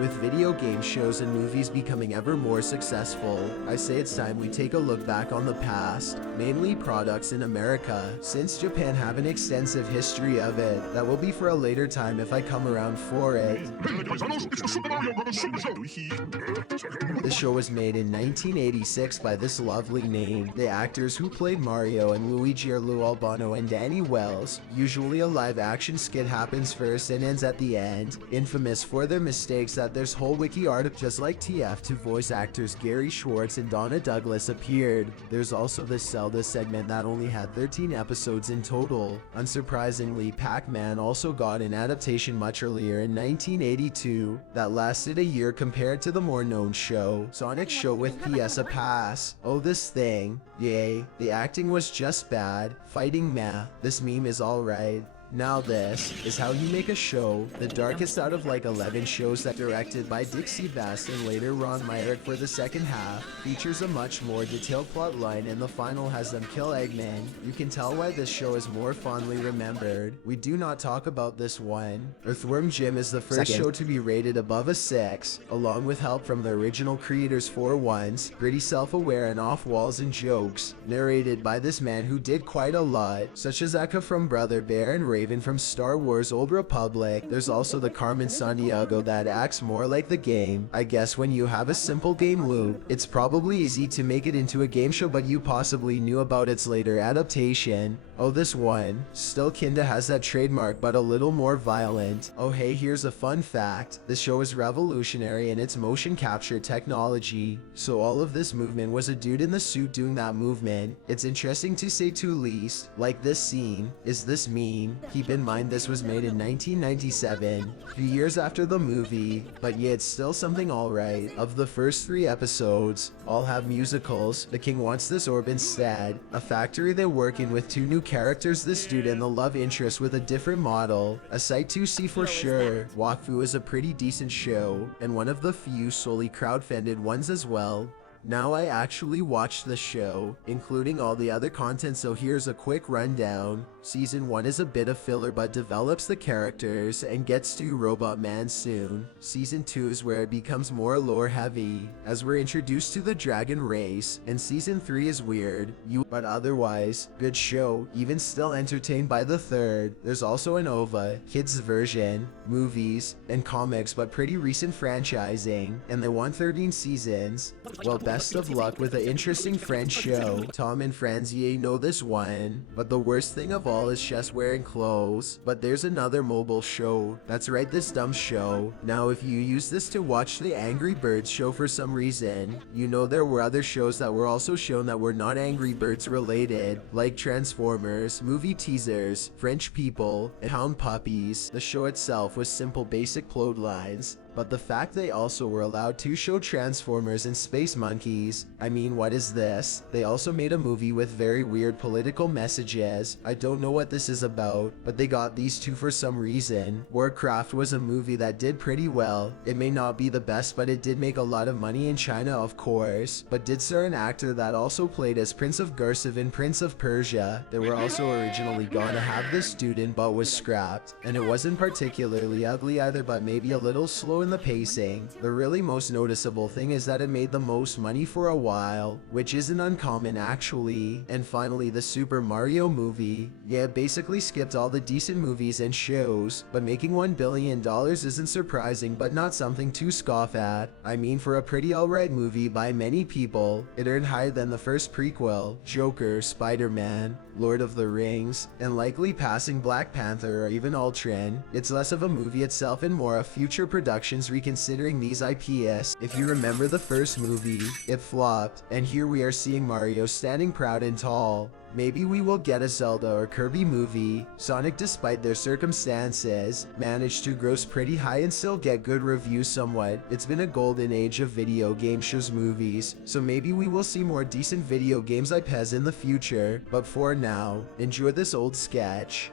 With video game shows and movies becoming ever more successful, I say it's time we take a look back on the past, mainly products in America, since Japan have an extensive history of it. That will be for a later time if I come around for it. The show was made in 1986 by this lovely name. The actors who played Mario and Luigi are Lou Albano and Danny Wells. Usually a live-action skit happens first and ends at the end. Infamous for their mistakes that there's whole wiki art just like TF2 voice actors Gary Schwartz and Donna Douglas appeared. There's also the Zelda segment that only had 13 episodes in total. Unsurprisingly, Pac-Man also got an adaptation much earlier in 1982 that lasted a year compared to the more known show, Sonic's show with PS a Pass. Oh, this thing. Yay, the acting was just bad. Fighting meh. This meme is alright. Now this is how you make a show, the darkest out of like 11 shows that directed by Dixie Best and later Ron Myrick for the second half, features a much more detailed plot line and the final has them kill Eggman. You can tell why this show is more fondly remembered. We do not talk about this one. Earthworm Jim is the first show to be rated above a 6, along with help from the original creators for once, pretty self-aware and off-walls and jokes, narrated by this man who did quite a lot, such as Eka from Brother Bear and Raven from Star Wars Old Republic. There's also the Carmen Sandiego that acts more like the game. I guess when you have a simple game loop, it's probably easy to make it into a game show, but you possibly knew about its later adaptation. Oh, this one. Still kinda has that trademark, but a little more violent. Oh hey, here's a fun fact. This show is revolutionary in its motion capture technology. So all of this movement was a dude in the suit doing that movement. It's interesting to say to least, like this scene, is this meme. Keep in mind this was made in 1997, 3 years after the movie, but yeah, it's still something alright. Of the first 3 episodes, all have musicals. The king wants this orb instead. A factory they work in with 2 new characters, this dude and the love interest with a different model. A sight to see for sure. Wakfu is a pretty decent show, and one of the few solely crowdfunded ones as well. Now I actually watched the show, including all the other content, so here's a quick rundown. Season 1 is a bit of filler but develops the characters and gets to Robot Man soon. Season 2 is where it becomes more lore heavy, as we're introduced to the dragon race, and Season 3 is weird, but otherwise, good show, even still entertained by the 3rd. There's also an OVA, kids version, movies, and comics, but pretty recent franchising, and they won 13 seasons. Well, best of luck with an interesting French show. Tom and Franzier know this one, but the worst thing of all is just wearing clothes. But there's another mobile show. That's right, this dumb show. Now if you use this to watch the Angry Birds show for some reason, you know there were other shows that were also shown that were not Angry Birds related, like Transformers, movie teasers, French People, and Hound Puppies. The show itself was simple basic plot lines, but the fact they also were allowed to show Transformers and Space Monkeys, I mean, what is this? They also made a movie with very weird political messages. I don't know what this is about, but they got these 2 for some reason. Warcraft was a movie that did pretty well. It may not be the best, but it did make a lot of money in China, of course, but did star an actor that also played as Prince of Garciv in Prince of Persia. They were also originally gonna have this student but was scrapped, and it wasn't particularly ugly either, but maybe a little slow in the pacing. The really most noticeable thing is that it made the most money for a while, which isn't uncommon actually. And finally, the Super Mario movie. Yeah, it basically skipped all the decent movies and shows, but making $1 billion isn't surprising, but not something to scoff at. I mean, for a pretty alright movie by many people, it earned higher than the first prequel, Joker, Spider-Man, Lord of the Rings, and likely passing Black Panther or even Ultron. It's less of a movie itself and more of future productions reconsidering these IPs. If you remember the first movie, it flopped, and here we are seeing Mario standing proud and tall. Maybe we will get a Zelda or Kirby movie. Sonic, despite their circumstances, managed to gross pretty high and still get good reviews somewhat. It's been a golden age of video game shows movies, so maybe we will see more decent video games IPs in the future. But for now, enjoy this old sketch.